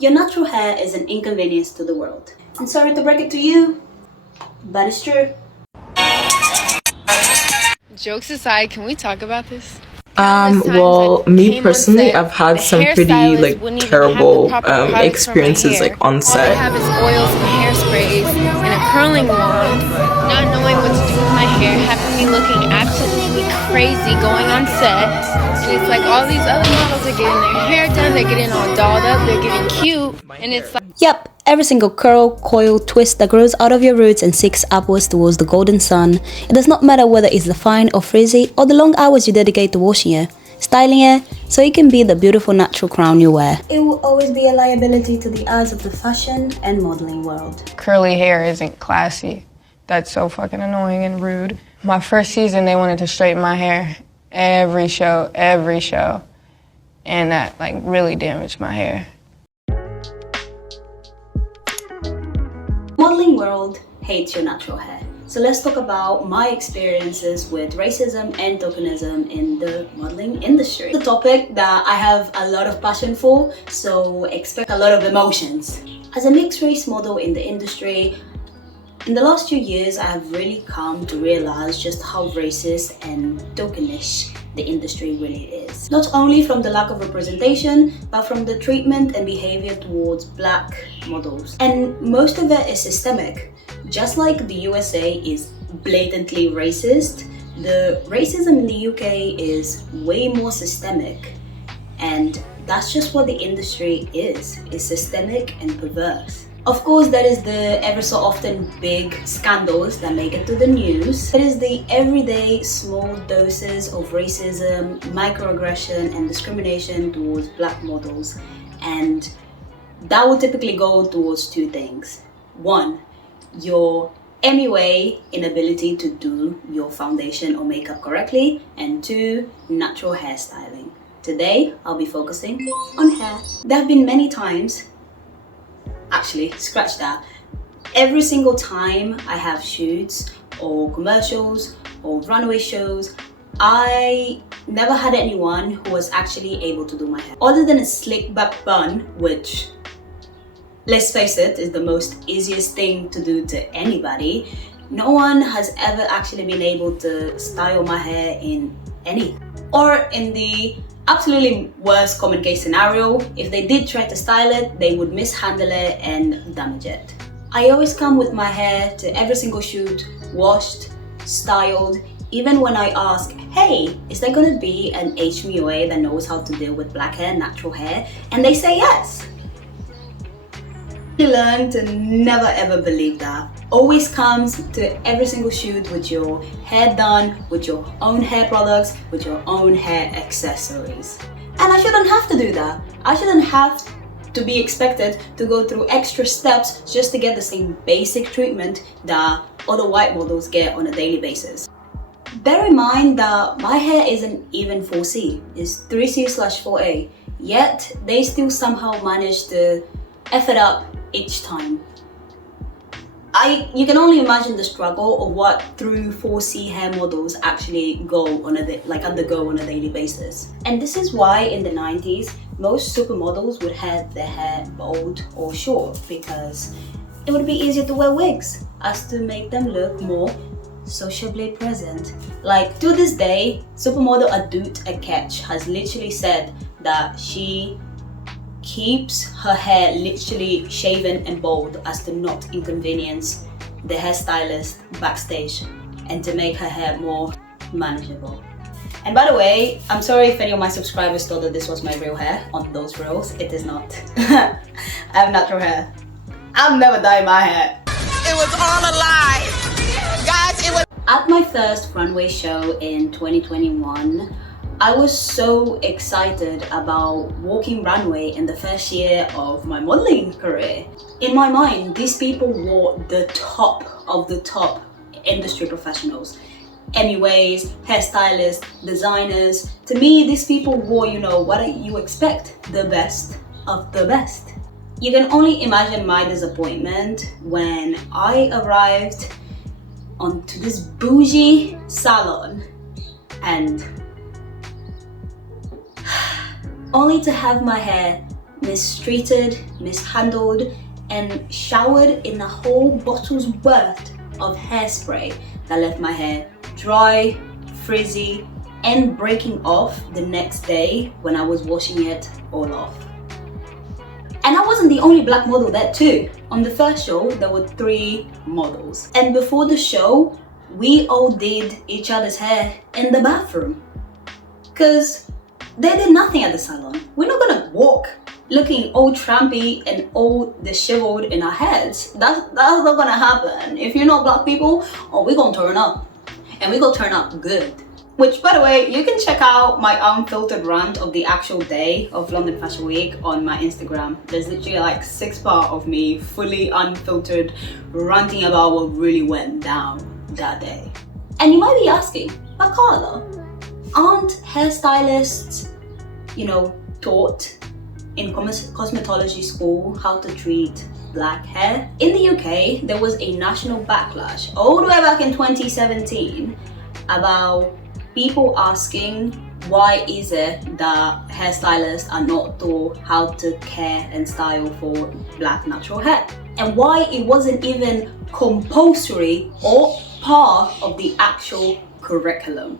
Your natural hair is an inconvenience to the world. And sorry to break it to you, but it's true. Jokes aside, can we talk about this? Well, me personally, I've had some pretty like terrible experiences like on set. All they have is oils and hairsprays and a curling wand, not knowing what to do with my hair, having me looking absolutely crazy going on set. And it's like all these other models are getting their hair done, they're getting all dolled up, they're getting cute, and it's like... Yep, every single curl, coil, twist that grows out of your roots and seeks upwards towards the golden sun. It does not matter whether it's the fine or frizzy or the long hours you dedicate to washing it, styling it, so it can be the beautiful natural crown you wear. It will always be a liability to the eyes of the fashion and modeling world. Curly hair isn't classy. That's so fucking annoying and rude. My first season, they wanted to straighten my hair every show, and that like really damaged my hair. Modeling world hates your natural hair. So let's talk about my experiences with racism and tokenism in the modeling industry. It's a topic that I have a lot of passion for, so expect a lot of emotions. As a mixed race model in the industry, in the last few years, I have really come to realize just how racist and tokenish the industry really is. Not only from the lack of representation, but from the treatment and behavior towards black models. And most of it is systemic. Just like the USA is blatantly racist, the racism in the UK is way more systemic. And that's just what the industry is. It's systemic and perverse. Of course, there is the ever so often big scandals that make it to the news. There is the everyday small doses of racism, microaggression and discrimination towards black models. And that will typically go towards two things. One, your MUA inability to do your foundation or makeup correctly. And two, natural hairstyling. Today, I'll be focusing on hair. There have been many times, actually, scratch that. Every single time I have shoots or commercials or runway shows, I never had anyone who was actually able to do my hair. Other than a slick back bun, which, let's face it, is the most easiest thing to do to anybody, no one has ever actually been able to style my hair in any. Or in the absolutely worst common case scenario, if they did try to style it, they would mishandle it and damage it. I always come with my hair to every single shoot, washed, styled, even when I ask, hey, is there gonna be an HMUA that knows how to deal with black hair, natural hair? And they say yes. You learn to never ever believe that. Always comes to every single shoot with your hair done, with your own hair products, with your own hair accessories. And I shouldn't have to do that. I shouldn't have to be expected to go through extra steps just to get the same basic treatment that other white models get on a daily basis. Bear in mind that my hair isn't even 4C, it's 3C/4A, yet they still somehow manage to F it up each time. You can only imagine the struggle of what through 4C hair models actually undergo on a daily basis. And this is why in the 90s, most supermodels would have their hair bold or short, because it would be easier to wear wigs as to make them look more sociably present. Like to this day, supermodel Adut Akech has literally said that she keeps her hair literally shaven and bold as to not inconvenience the hairstylist backstage and to make her hair more manageable. And by the way, I'm sorry if any of my subscribers thought that this was my real hair on those reels. It is not. I have natural hair. I'll never dye my hair. It was all a lie. Guys, it was... At my first runway show in 2021, I was so excited about walking runway in the first year of my modeling career. In my mind, these people were the top of the top industry professionals. MUAs, hairstylists, designers. To me, these people were, what you expect, the best of the best. You can only imagine my disappointment when I arrived onto this bougie salon and only to have my hair mistreated, mishandled, and showered in a whole bottle's worth of hairspray that left my hair dry, frizzy, and breaking off the next day when I was washing it all off. And I wasn't the only black model there too. On the first show, there were 3 models. And before the show, we all did each other's hair in the bathroom. Cause they did nothing at the salon. We're not gonna walk looking all trampy and all disheveled in our heads. That's not gonna happen. If you're not black people, oh, we're gonna turn up. And we're gonna turn up good. Which, by the way, you can check out my unfiltered rant of the actual day of London Fashion Week on my Instagram. There's literally like 6 parts of me fully unfiltered ranting about what really went down that day. And you might be asking, but Carla, aren't hairstylists, taught in cosmetology school how to treat black hair? In the UK, there was a national backlash all the way back in 2017 about people asking why is it that hairstylists are not taught how to care and style for black natural hair, and why it wasn't even compulsory or part of the actual curriculum.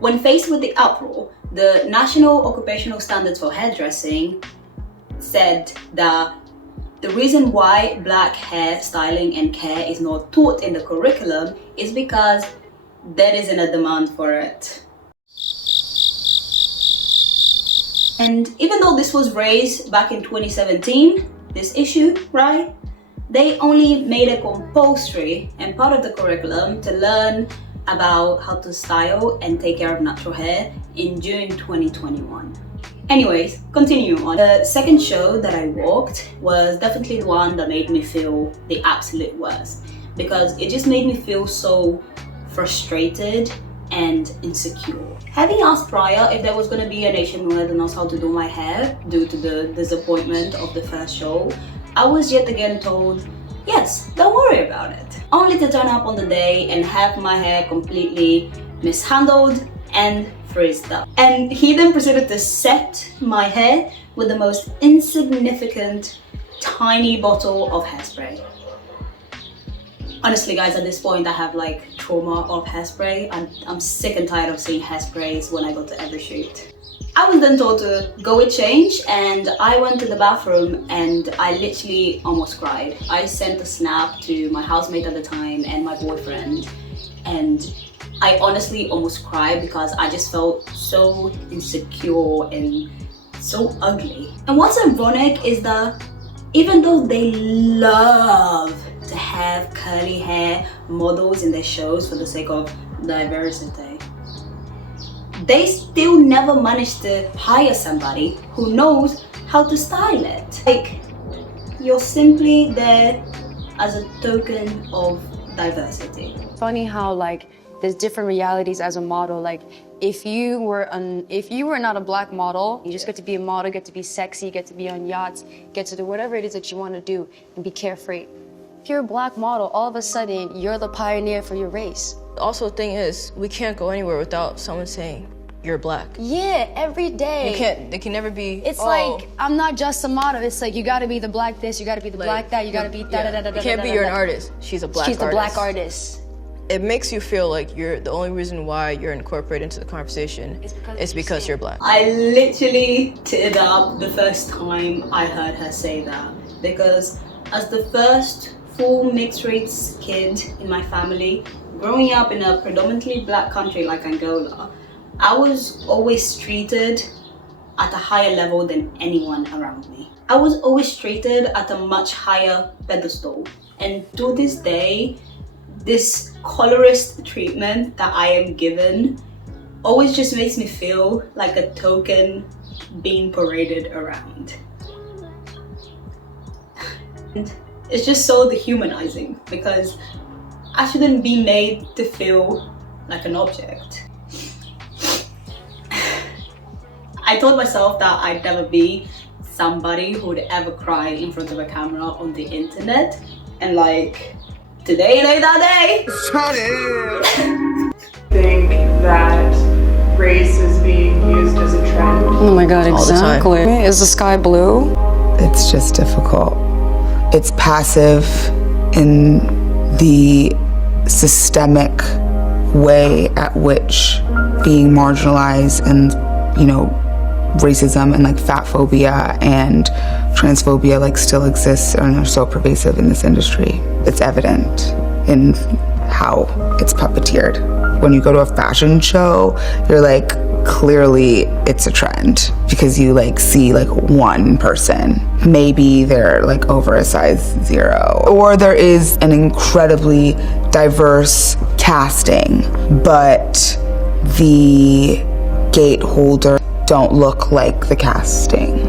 When faced with the uproar, the National Occupational Standards for Hairdressing said that the reason why black hair styling and care is not taught in the curriculum is because there isn't a demand for it. And even though this was raised back in 2017, this issue, right? They only made it compulsory and part of the curriculum to learn about how to style and take care of natural hair in June 2021. Anyways, continuing on. The second show that I walked was definitely the one that made me feel the absolute worst, because it just made me feel so frustrated and insecure. Having asked prior if there was going to be a nationwide that knows how to do my hair due to the disappointment of the first show, I was yet again told, yes, don't worry about it. Only to turn up on the day and have my hair completely mishandled and frizzed up. And he then proceeded to set my hair with the most insignificant tiny bottle of hairspray. Honestly guys, at this point I have like trauma of hairspray. I'm sick and tired of seeing hairsprays when I go to every shoot. I was then told to go and change, and I went to the bathroom and I literally almost cried. I sent a snap to my housemate at the time and my boyfriend, and I honestly almost cried because I just felt so insecure and so ugly. And what's ironic is that even though they love to have curly hair models in their shows for the sake of diversity, they still never managed to hire somebody who knows how to style it. Like, you're simply there as a token of diversity. Funny how like there's different realities as a model. Like if you were not a black model, you just get to be a model, get to be sexy, get to be on yachts, get to do whatever it is that you want to do and be carefree. If you're a black model, all of a sudden you're the pioneer for your race. Also, the thing is, we can't go anywhere without someone saying you're black. Yeah, every day. They can never be. It's like, I'm not just a model. It's like, you gotta be the black this, you gotta be the black that, you gotta be da da da da da. You can't be you're an artist. She's a black artist. She's the black artist. It makes you feel like you're the only reason why you're incorporated into the conversation is because you're black. I literally teared up the first time I heard her say that, because as the first full mixed race kid in my family, growing up in a predominantly black country like Angola, I was always treated at a higher level than anyone around me. I was always treated at a much higher pedestal. And to this day, this colorist treatment that I am given always just makes me feel like a token being paraded around. And it's just so dehumanizing, because I shouldn't be made to feel like an object. I told myself that I'd never be somebody who would ever cry in front of a camera on the internet, and like, today ain't that day. Think that race is being used as a trend. Oh my god, exactly. Is the sky blue? It's just difficult. It's passive in the systemic way at which being marginalized and, you know, racism and like fat phobia and transphobia like still exists and are so pervasive in this industry. It's evident in how it's puppeteered. When you go to a fashion show, you're like, clearly it's a trend because you like see like one person. Maybe they're like over a size 0, or there is an incredibly diverse casting, but the gateholder don't look like the casting.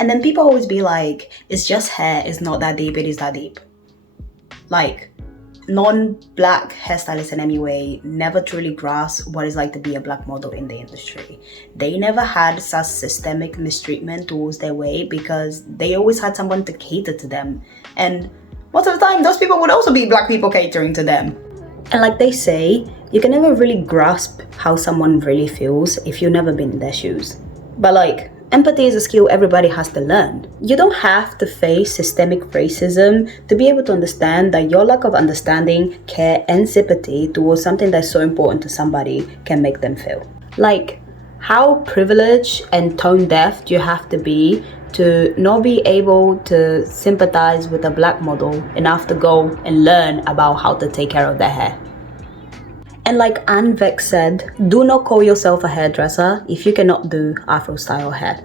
And then people always be like, it's just hair, it's not that deep, it is that deep. Like, non-black hairstylists in any way never truly grasp what it's like to be a black model in the industry. They never had such systemic mistreatment towards their way because they always had someone to cater to them. And most of the time, those people would also be black people catering to them. And like they say, you can never really grasp how someone really feels if you've never been in their shoes. But like, empathy is a skill everybody has to learn. You don't have to face systemic racism to be able to understand that your lack of understanding, care, and sympathy towards something that's so important to somebody can make them feel. Like, how privileged and tone deaf do you have to be to not be able to sympathize with a black model enough to go and learn about how to take care of their hair? And like Anne Vex said, do not call yourself a hairdresser if you cannot do Afro style hair.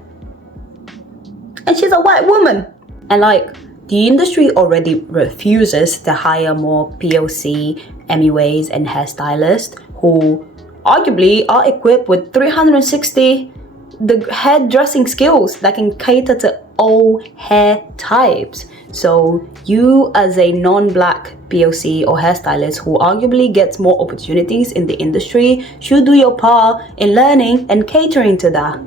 And she's a white woman. And like, the industry already refuses to hire more POC, MUAs and hairstylists who arguably are equipped with 360 the hairdressing skills that can cater to all hair types. So you as a non-black POC or hairstylist who arguably gets more opportunities in the industry should do your part in learning and catering to that.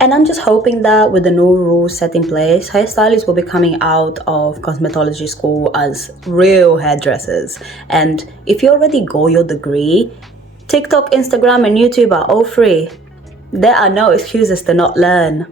And I'm just hoping that with the new rules set in place, hairstylists will be coming out of cosmetology school as real hairdressers. And if you already got your degree, TikTok, Instagram and YouTube are all free. There are no excuses to not learn.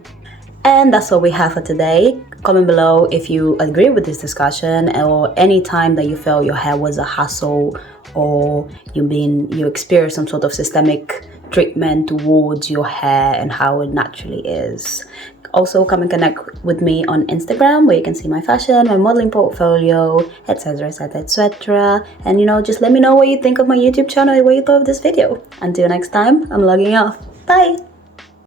And that's all we have for today. Comment below if you agree with this discussion or any time that you felt your hair was a hassle or you experienced some sort of systemic treatment towards your hair and how it naturally is. Also, come and connect with me on Instagram where you can see my fashion, my modeling portfolio, etc, etc, etc. And you know, just let me know what you think of my YouTube channel and what you thought of this video. Until next time, I'm logging off. Bye!